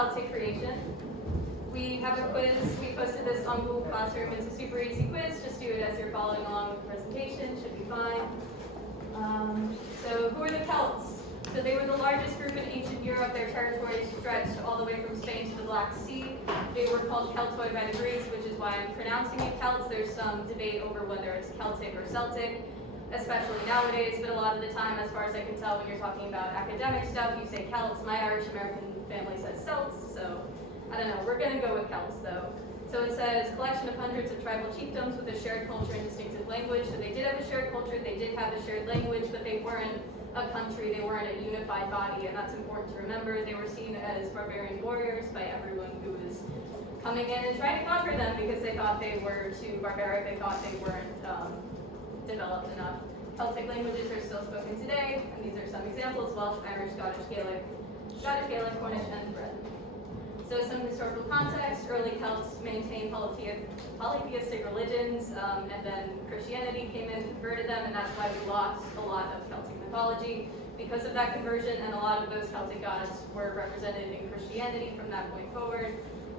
Celtic Creation. We have a quiz. We posted this on Google Classroom. It's a super easy quiz. Just do it as you're following along with the presentation. Should be fine. So who are the Celts? So they were the largest group in ancient Europe. Their territories stretched all the way from Spain to the Black Sea. They were called Keltoi by the Greeks, which is why I'm pronouncing it Celts. There's some debate over whether it's Celtic or Celtic, especially nowadays, but a lot of the time, as far as I can tell, when you're talking about academic stuff, you say Celts. My Irish American family says Celts, so I don't know. We're going to go with Celts, though. So it says, collection of hundreds of tribal chiefdoms with a shared culture and distinctive language. So they did have a shared culture, they did have a shared language, but they weren't a country, they weren't a unified body, and that's important to remember. They were seen as barbarian warriors by everyone who was coming in and trying to conquer them because they thought they were too barbaric, they thought they weren't developed enough. Celtic languages are still spoken today, and these are some examples: Welsh, Irish, Scottish Gaelic, Cornish, and Breton. So some historical context: early Celts maintained polytheistic religions, and then Christianity came in and converted them, and that's why we lost a lot of Celtic mythology because of that conversion, and a lot of those Celtic gods were represented in Christianity from that point forward.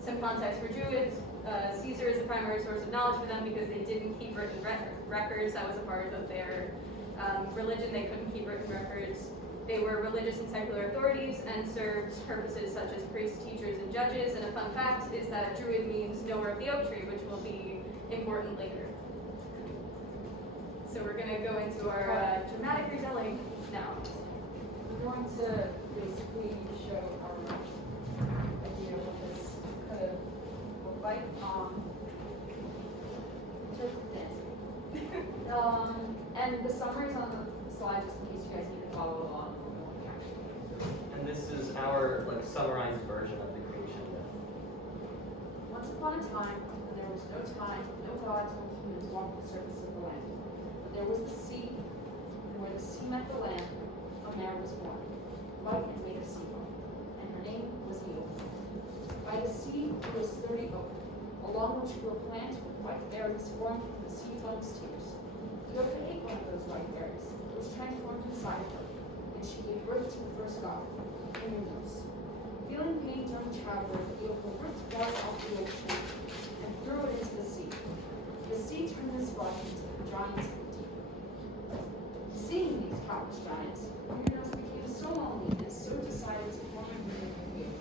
Some context for Druids: Caesar is the primary source of knowledge for them because they didn't keep written records. That was a part of their religion. They couldn't keep written records. They were religious and secular authorities and served purposes such as priests, teachers, and judges. And a fun fact is that Druid means knower of the oak tree, which will be important later. So we're going to go into our dramatic retelling now. We're going to basically show our idea of what this could have looked like. And the summaries on the slide, just in case you guys need to follow along. And this is our summarized version of the creation myth. Once upon a time, when there was no time, no gods, no humans walked the surface of the land. But there was the sea, and where the sea met the land, a mare was born, white and made of sea foam, and her name was Eve. By the sea there was sturdy oak, along which grew a plant with white berries formed from the sea foam's tears. Eve ate one of those white berries, which transformed inside of her, and she gave birth to the first god, Uranus. Feeling pain during childbirth, Eve ripped water off the oak tree and threw it into the sea. The sea turned this blood into the giants of the deep. Seeing these countless giants, Uranus became so lonely and so decided to form a union with Eve.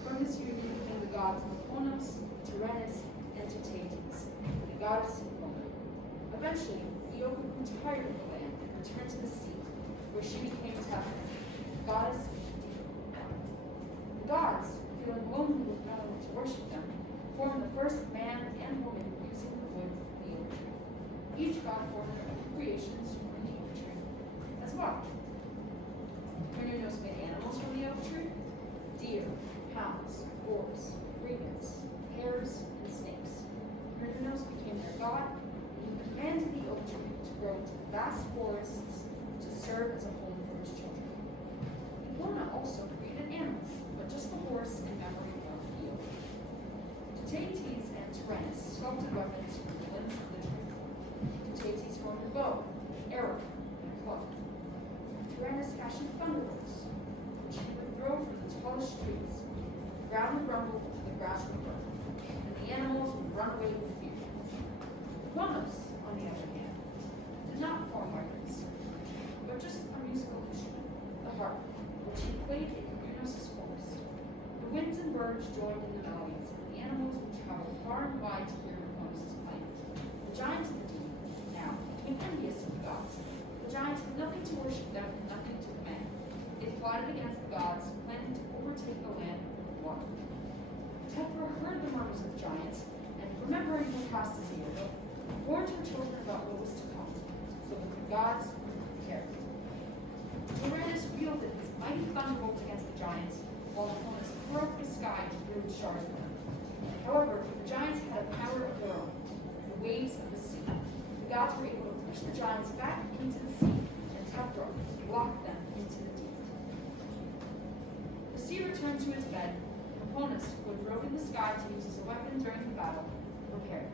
From this union came the gods Mykonos, Tyrannus, and Titates, the goddess of woman. Eventually, Io grew tired of the land and returned to the sea, where she became Tethra, goddess of the deep. The gods, feeling lonely with no one to worship them, formed the first man and woman using the wood from the oak tree. Each god formed their own creations from the oak tree as well. Uranus made animals from the oak tree: deer, hounds, boars, ravens, hares, and snakes. Uranus became their god, and he commanded the oak tree to grow into vast forests to serve as a home for his children. Iguana also created animals, but just the horse in memory of Io. Titates and Tyrannus sculpted weapons from the limbs of the tree. Titates formed a bow, arrow, and club. Tyrannus fashioned thunderbolts, which he would throw from the tallest trees. The ground would rumble, the grass would burn, and the animals would run away with fear. Iguanas, on the other hand, did not form weapons, but just a musical instrument, the harp, which he played in Uranus' forest. The winds and birds joined in the melodies, and the animals would travel far and wide to hear Uranus' playing. The giants of the deep, now, became envious of the gods. The giants had nothing to worship them and nothing to command. They plotted against the gods, planning to overtake the land with water. Tethra heard the murmurs of the giants, and remembering her past as Io, warned her children about what was to come, so that the gods would prepare. Uranus wielded his mighty thunderbolt against the giants, while Mykonos broke the sky and threw shards of them. However, the giants had a power of their own, the waves of the sea. The gods were able to push the giants back into the sea, and Tethra blocked them into the deep. The sea returned to its bed, and Mykonos, who had broken the sky to use as a weapon during the battle, prepared.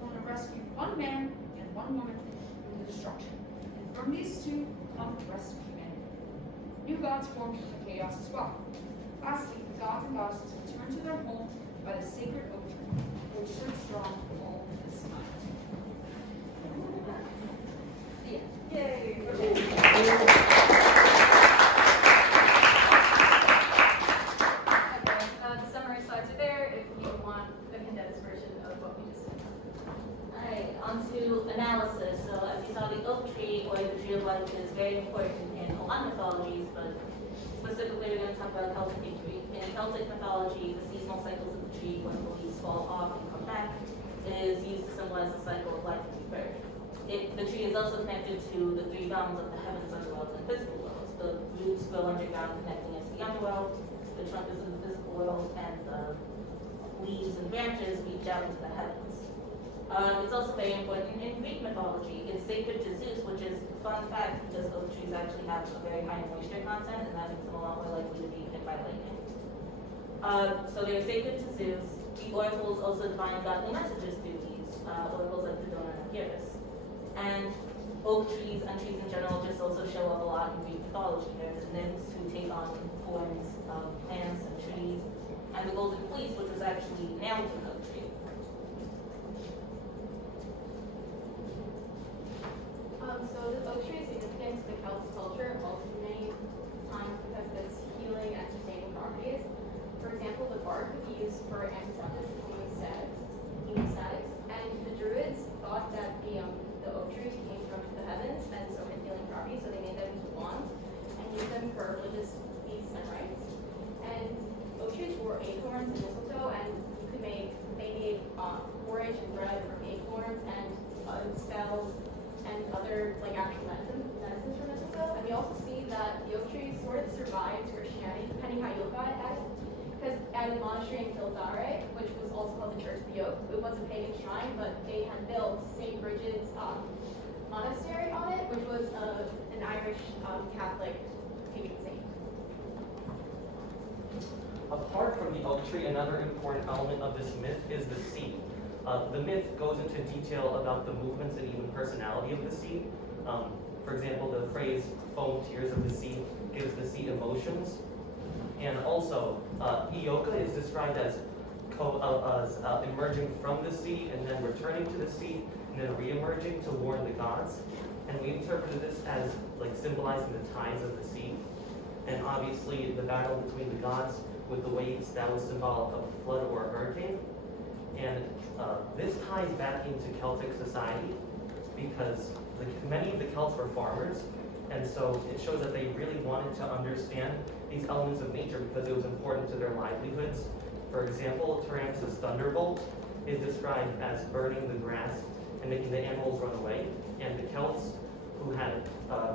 Mykonos rescued one man and one woman from the destruction, and from these two come the rest of humanity. New gods formed from the chaos as well. Lastly, the gods and goddesses return to their home by the sacred oak tree, which stood strong all this time. The end. Yay! Okay. The summary slides are there if you want a condensed version of what we just did. Alright, on to analysis. So as you saw, the oak tree or the tree of life is very important in a lot of mythologies, but specifically we're going to talk about Celtic imagery. In Celtic mythology, the seasonal cycles of the tree, when the leaves fall off and come back, is used to symbolize the cycle of life and rebirth. The tree is also connected to the three realms of the heavens, underworld, and physical worlds. The roots go underground, connecting it to the underworld. The trunk is in the physical world, and the leaves and branches reach out into the heavens. It's also very important in Greek mythology. It's sacred to Zeus, which is a fun fact because oak trees actually have a very high moisture content, and that makes them a lot more likely to be hit by lightning. So they're sacred to Zeus. The oracles also divine godly messages through these oracles like the Donor and Pyrrhus. And oak trees and trees in general just also show up a lot in Greek mythology. There's nymphs who take on forms of plants and trees, and the golden fleece, which was actually nailed to an oak tree. So the oak tree is significant to the Celtic culture also many times because of its healing and sustaining properties. For example, the bark would be used for antiseptics and hemostatics, and the Druids thought that the oak tree came from the heavens and so had healing properties, so they made them into wands and used them for religious feasts and rites. And oak trees were acorns and mistletoe, and they made porridge and bread from acorns and spells and other actual medicines from mistletoe. And we also see that the oak tree sort of survived Christianity, depending how you look at it, because at a monastery in Kildare, which was also called the Church of the Oak, it was a pagan shrine, but they had built St. Bridget's monastery on it, which was an Irish Catholic patron saint. Apart from the oak tree, another important element of this myth is the sea. The myth goes into detail about the movements and even personality of the sea. For example, the phrase "foam tears of the sea" gives the sea emotions. And also, Ioka is described as emerging from the sea and then returning to the sea and then re-emerging to warn the gods. And we interpreted this as symbolizing the tides of the sea. And obviously, the battle between the gods with the waves, that was symbolic of a flood or a hurricane. And this ties back into Celtic society because many of the Celts were farmers, and so it shows that they really wanted to understand these elements of nature because it was important to their livelihoods. For example, Tyrannus' thunderbolt is described as burning the grass and making the animals run away, and the Celts, who had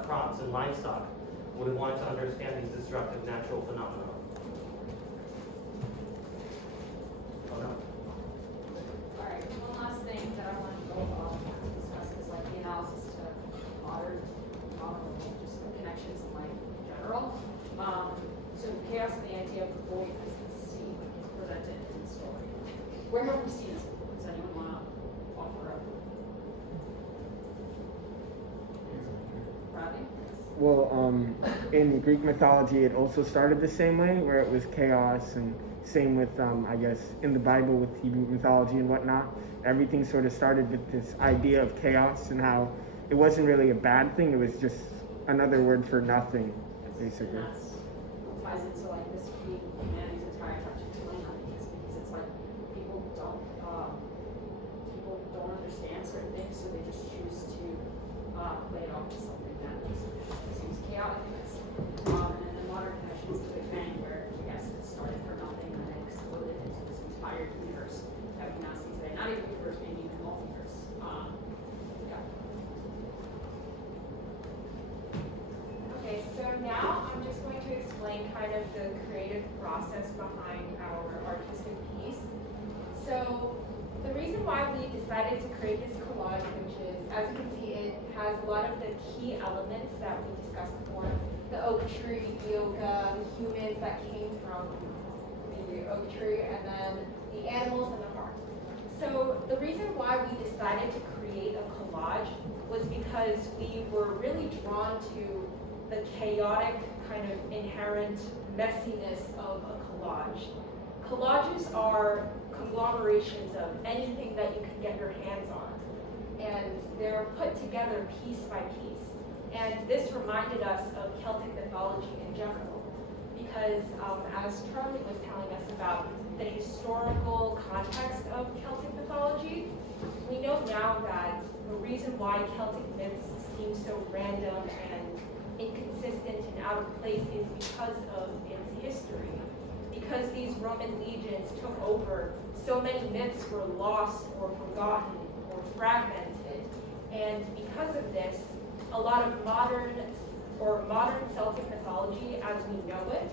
crops and livestock, would have wanted to understand these destructive natural phenomena. Oh no. Alright, one last thing that I want to go to discuss is the analysis to modern just the connections in life in general. So chaos and the idea of the void as the sea is presented in the story. Where have we seen this before? Does anyone want to offer up? Bradley? Well, in Greek mythology, it also started the same way, where it was chaos, and same with, I guess, in the Bible with Hebrew mythology and whatnot. Everything sort of started with this idea of chaos and how it wasn't really a bad thing, it was just another word for nothing, basically. And that's ties into this being humanity's entire attention to land because it's people don't understand certain things, so they just choose to play it off as something that just seems chaotic. And then the modern connection is the Big Bang, where yes, it started from nothing and then exploded into this entire universe that we now see today. Not even universe, maybe even multiverse. Yeah. Okay, so now I'm just going to explain kind of the creative process behind our artistic piece. So the reason why we decided to create this collage, which is, as you can see, it has a lot of the key elements that we discussed before. The oak tree, yoga, the humans that came from the oak tree, and then the animals and the heart. So the reason why we decided to create a collage was because we were really drawn to the chaotic kind of inherent messiness of a collage. Collages are conglomerations of anything that you can get your hands on, and they're put together piece by piece. And this reminded us of Celtic mythology in general, because as Charlie was telling us about the historical context of Celtic mythology, we know now that the reason why Celtic myths seem so random and inconsistent and out of place is because of its history. Because these Roman legions took over, so many myths were lost or forgotten or fragmented. And because of this, a lot of modern Celtic mythology as we know it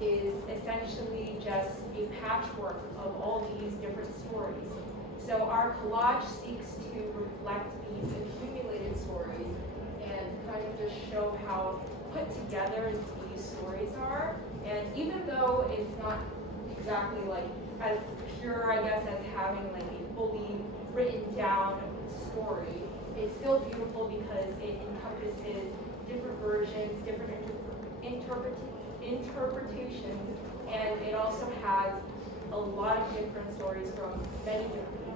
is essentially just a patchwork of all these different stories. So our collage seeks to reflect these accumulated stories and kind of just show how put together these stories are. And even though it's not exactly like as pure, I guess, as having like a fully written down story, it's still beautiful because it encompasses different versions, different interpretations, and it also has a lot of different stories from many different